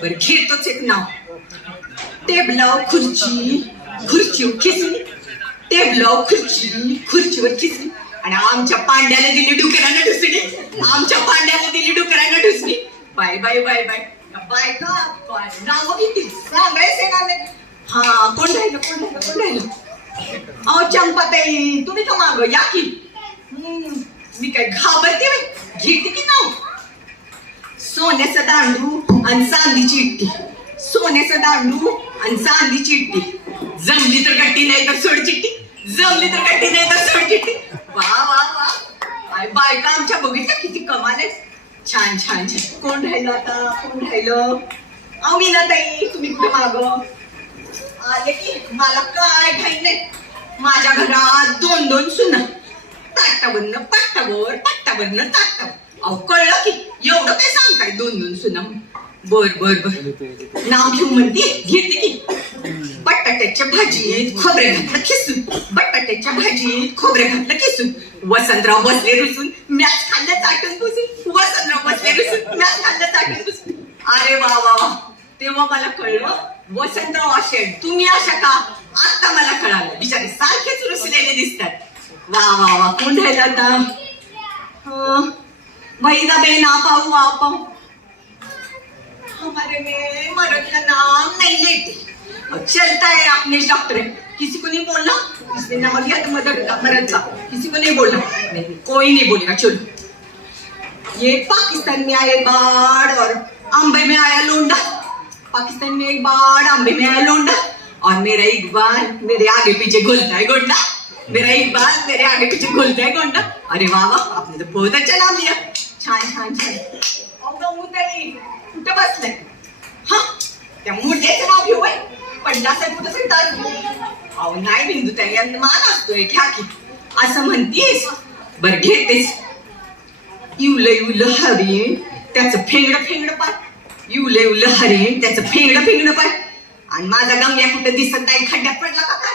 बर घेतोच एक नाव. टेबलाव खुर्ची, खुर्चीवर खिसली. टेबलाव खुर्ची, खुर्चीवर खिसली. आणि आमच्या पांड्याला दिली डुकरानं ढुसली. आमच्या पांड्याला दिली डुकरानं ढुसली. बाय बाय बाय बाय बाय का काय नाव किती सांगायचे ना. हा कोण राहिलं कोण राहिलं कोण राहिलं. अहो चंपाताई तुम्ही तर माग या की. मी काय घाबरते घेते की नाव. सोन्याचं दांडू आणि चांदीची इट्टी. सोन्याचं दांडू आणि चांदीची इट्टी. जमली तर गट्टी नाही तर सोड चिट्टी. जमली तर गट्टी नाही तर सोड चिट्टी. वा वा वा काय बायका आमच्या बघितलं किती कमाल आहे. छान छान छान. कोण राहिलं आता कोण राहिलं. मीनाताई तुम्ही कुठे माग आले की. मला काय घाई नाही. माझ्या घरात दोन दोन सुना. ताटाबंद पाटावर पाटाबंद ताटावर. अहो कळलं की एवढं काय सांगताय दोन दोन सुना. बर बर बर नाव घेऊ म्हणते घेते की. बटाट्याच्या भाजीत खोबरे घातलं खिसून. बटाट्याच्या भाजीत खोबरे घातलं खिसून. वसंतराव बसले रुसून मॅच खाल्लं चाटून पुसून. वसंतराव बसले रुसून मॅच खाल्लं चाटून पुसून. अरे वा वा वा तेव्हा मला कळलं वसंतराव असे तुम्ही अशा का. आता मला कळालं बिचारे सारखेच रुसलेले दिसतात. वा वा वा कोण राहिलं आता. वहीदा बेन आप आओ आप आओ. हमारे में मर्द का नाम नहीं लेते. चलता है आपने डॉक्टर है. किसी को नहीं बोलना. इसने नाम लिया तो मर्द का. किसी को नहीं बोलना. नहीं कोई नहीं बोलेगा चलो. ये पाकिस्तान में आए बाढ़ और अंबे में आया लोंडा. पाकिस्तान में एक बाढ़ अंबे में आया लोंडा. और मेरा इकबाल मेरे आगे पीछे घुलता है गोंडा. मेरा इकबाल मेरे आगे पीछे घुलता है गोंडा. अरे वाह वाह आपने तो बहुत अच्छा नाम लिया. छान छान छान. कुठं बसलाय. हा त्या मुर्द्याचं नाव घेऊ पडला साहेब कुठं सांगतात. अहो नाही बिंदू ताई मान असतोय घ्या की असं म्हणतीस. बर घेतेस. इवलं इवलं हरिण त्याचं फेंगडं फेंगडं पाय. इवलं इवलं हरिण त्याचं फेंगडं फेंगडं पाय. आणि माझा गंग्या कुठं दिसत नाही खड्ड्यात पडला का काय.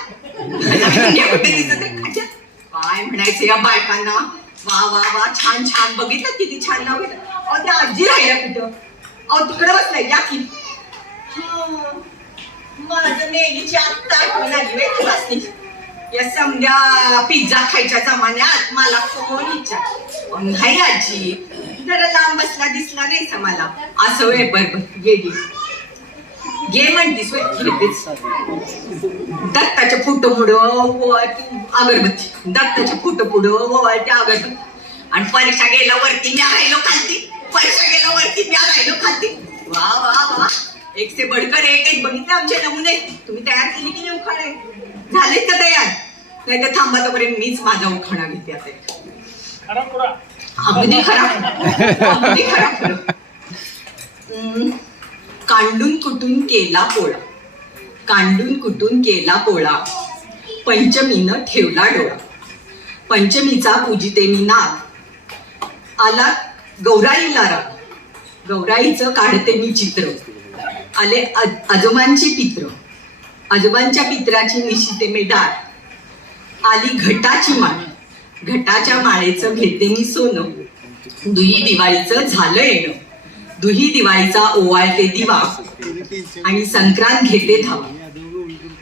गंग्या कुठे दिसत नाही खड्ड्यात. काय म्हणायचं या बायकांना. वा वा वा छान छान. बघितलं किती छान नाव घेतलं. अहो त्या आजी राहिल्या कुठं. अहो तिकडे बसलाय या की. माझं नेहमीची आत्ता आठवण आली वेळ. या समजा पिझ्झा खायच्या जमान्यात मला कोण विचार. नाही आजी जरा लांब बसला दिसला नाही मला. असं वे बर बर घे घे म्हणतीस घेतेच. दत्ताच्या फोटो पुढं अगरबत्ती. दत्ताच्या फोटो पुढं ओवाळते अगरबत्ती. आणि परीक्षा गेल्या वरती मी राहिलो खालती. परीक्षा गेल्या वरती मी राहिलो खालती. वा वा वा एक से बढ़कर एक बघितले आमचे नमुने. तुम्ही तयार केली की नाही उखाणे. झालेत का तयार. नाही तर थांबा तोपर्यंत मीच माझा उखाणा घेते आता. अगदी खरा अगदी खरा. कांडून कुटून केला पोळा. कांडून कुटून केला पोळा. पंचमीनं ठेवला डोळा. पंचमीचा पूजिते मी नाग. आला गौराईला राग. गौराईचं काढते मी चित्र. आले आजोबांची पित्र. आजोबांच्या पित्राची निशिते मी डाळ. आली घटाची माळ. घटाच्या माळेचं घेते मी सोनं. दुही दिवाळीचं झालं येणं. दुही दिवाळीचा ओवाळते दिवा. आणि संक्रांत घेते धावा.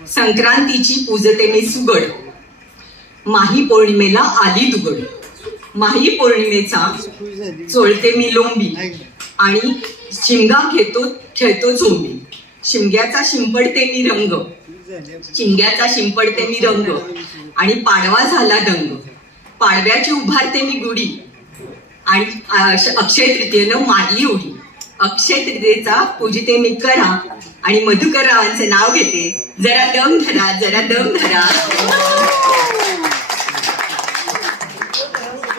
संक्रांतीची पूजते मी सुगड. माही पौर्णिमेला आली दुगड. माही पौर्णिमेचा चोळते मी लोंबी. आणि शिमगा खेळतो झोंबी. शिमग्याचा शिंपडते मी रंग. शिमग्याचा शिंपडते मी रंग. आणि पाडवा झाला दंग. पाडव्याची उभारते मी गुढी. आणि अक्षय तृतीयेनं मारली उडी. अक्षय तृतीयेचा पूजिते मी करा. आणि मधुकर रावांचं नाव घेते. जरा दम धरा जरा दम धरा.